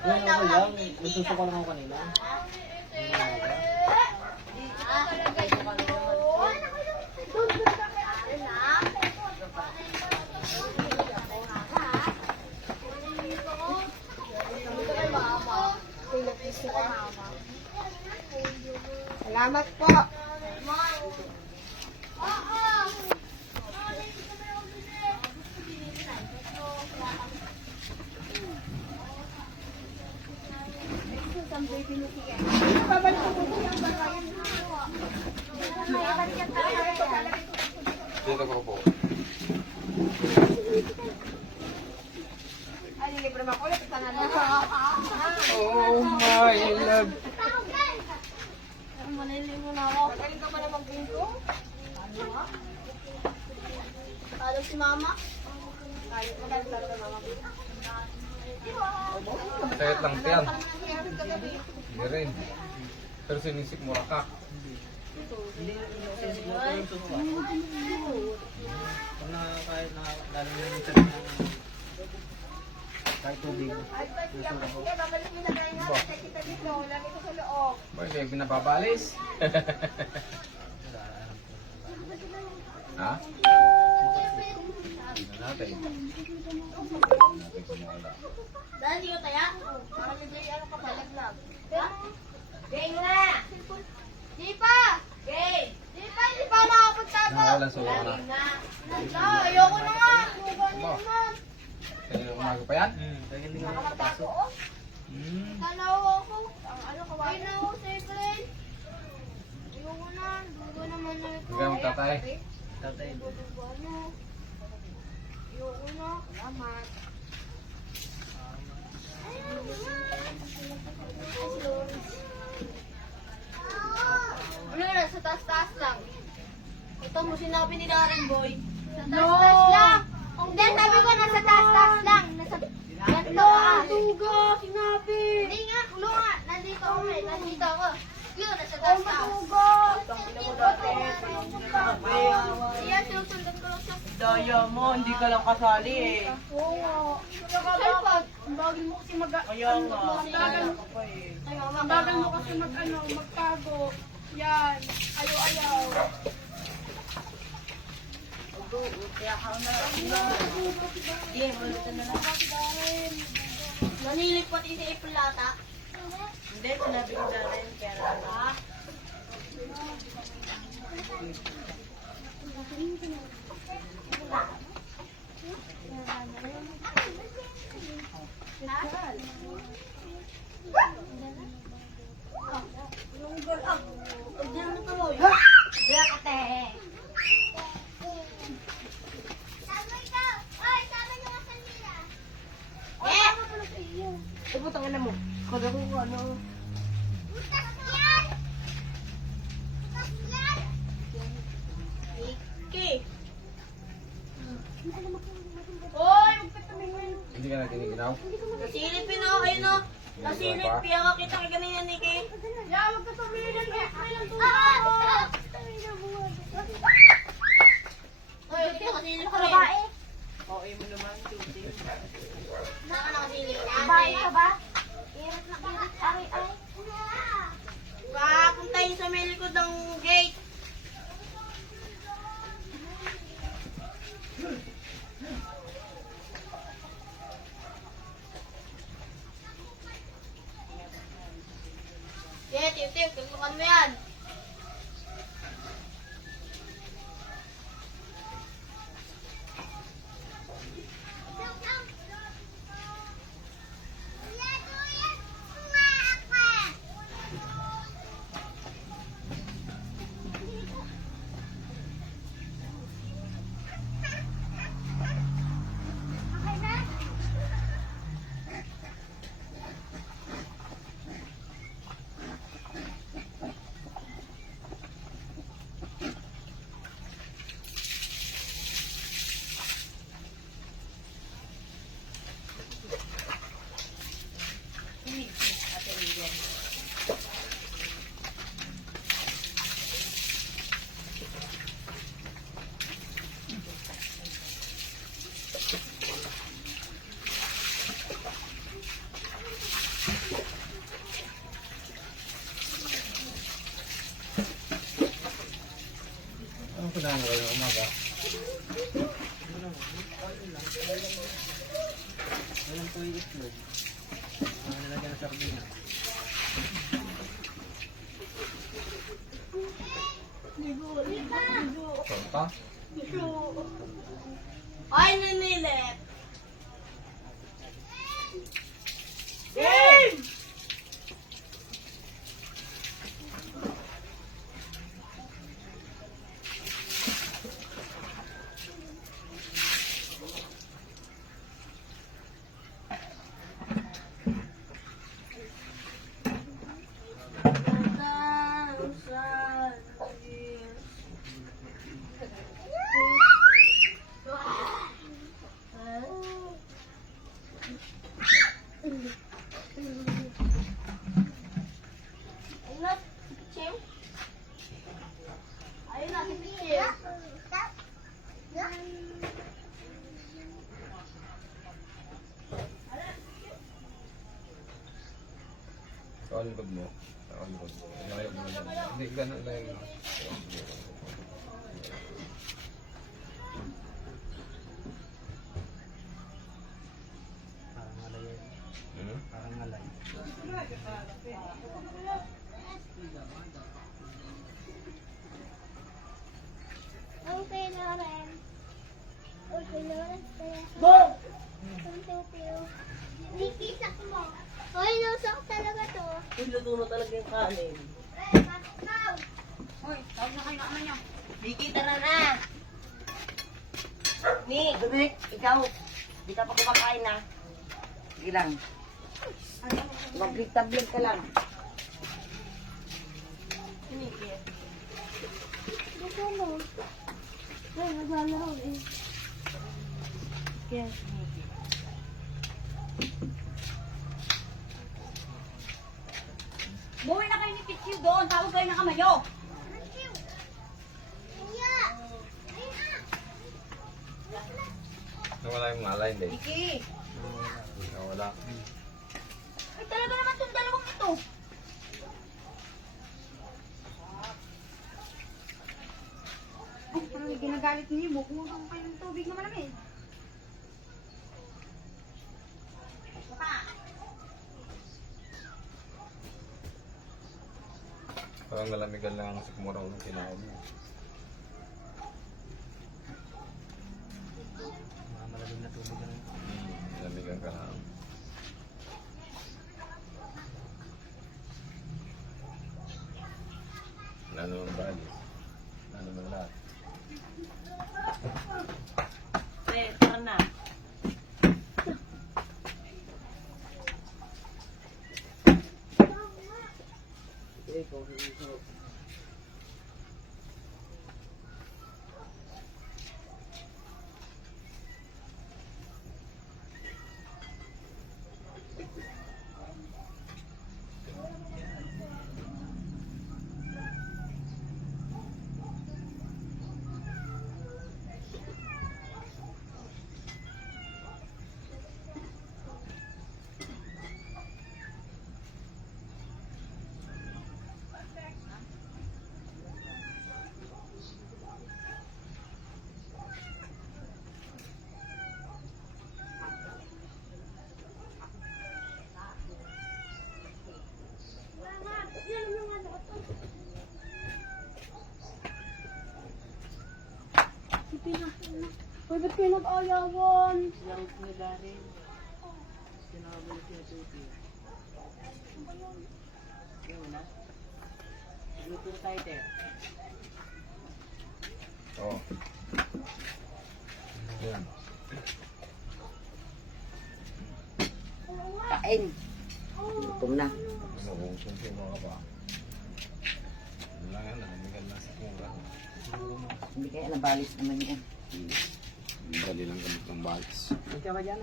Yung ako lang, nagsusuko lang ako kanina. Salamat po. Dito ko po. Ay, libre ba ko? Sana na. Oh my love. Manili mo na ako. Magaling ka ba na mag-bingo? Alam si mama? Magaling talaga mama. Sakit lang tiyan. Hindi rin. Pero sinisik mo ka. Hindi, sinisip mo ko yung suko. Kung kahit na lalo na yung sabi ng kahit tubig. Susuko ko. Babalik mo sa kanya. Kasi kita dito. Lagi ko sa loob. Boy, kayo pinapabalis. Ha? Tingnan natin. Natin kung wala. Dahil hindi ko taya. Para medyo ano ka pa, laglag. Game na! Di pa! Game! Di pa, hindi pa nakapagtago. Nakawala sa wala na. Ayoko na nga. Ayoko na Ba? naman. Kaya umaga pa yan? Dahil hindi nga Nakapagtago makapasok. oh. Hmm. Tanaw ako. Ano ka ba? Ay na ako sa plane. Ayoko na. Dugo naman na ito. Hindi ka magtatay. Tatay. Dugo ano. Ayoko na. Salamat. Ano na, sa taas-taas lang. Ito mo sinabi ni Darren Boy. Sa taas-taas lang. Hindi, sabi ko nasa taas-taas lang. Nasa ganito ka. Tuga, sinabi. Hindi nga, ulo nga. Nandito ako eh. Nandito ako. Yun, nasa taas-taas. Iya, sinusundan ko lang siya. Daya mo, hindi ka lang kasali eh. Oo nga. Cellphone. Ang bagal mo kasi Kaya nga, kaya ka pa eh. Ang bagal mo kasi magtago. Yan. Ayaw-ayaw. Hindi, malutan na lang. Nanilig pati si April ata. Hindi, sinabi ko na rin, kaya lang. Ibutang na mo. Kada ko ano. Okay. Oy, magpatamingin. Hindi ka na giniginaw? Nasilip yun o, ayun o. Nasilip, kaya ka kita kay ganyan, Niki. Ya, magpatamingin. Oy, nakasilip ka rin. Okay mo naman, cutie. Saan ka nakasilip ka? Bahay ka ba? Irit na irit. Ay, ay. Papuntahin sa may likod ng gate. Yeah, tip-tip, tutukan mo yan. Kailangan kayo ng umaga. Walang po yung itlog. Mga nalagyan ng sardina. Torta? Ay, nanilip! Game! Ayun na, si Pichim. Ayun na, si Pichim. Sa likod mo. Sa likod mo. Ilayo mo lang. Hindi, ganun lang yun. Parang malay yan. Hmm? Parang malay. Okay na rin. Okay na rin. Go! Nikki, sak mo. Hoy, lusak talaga to. Niluto mo talaga yung kanin. Hoy, tawag na kayo ng ama niyo. Vicky, tara na! Ni, Dominic, ikaw. Di ka pa kumakain na. Sige lang. Mag-tablet ka lang. Gusto mo? Ay, naglalaro eh. Yes, Vicky. Buwi na kayo ni Pichim doon. Tawag kayo ng ama niyo. Nawala yung malay, hindi. Vicky! Nawala. Ay, talaga naman itong dalawang ito. Ay, parang ginagalit niyo. Kumuha ko kayo ng tubig na malamig. Parang nalamigan lang ang sikmura ng kinain mo. Mga malamig na tubig na rin. Nalamigan ka lang. Lalo ng bali. Lalo ng lahat. Eh, tara na. Uy, ba't kayo nag-ayawan? Lang nila rin. Sinabalik yung tuti. Yung na. Luto tayo, te. Oo. Yan. Kain. Gutom na. Mabuhusan siya mga ba? Wala nga, nalamigan lang sa sikmura. Hindi kaya nabalis naman yan. Dali lang gamit ng balis. Ikaw ba dyan?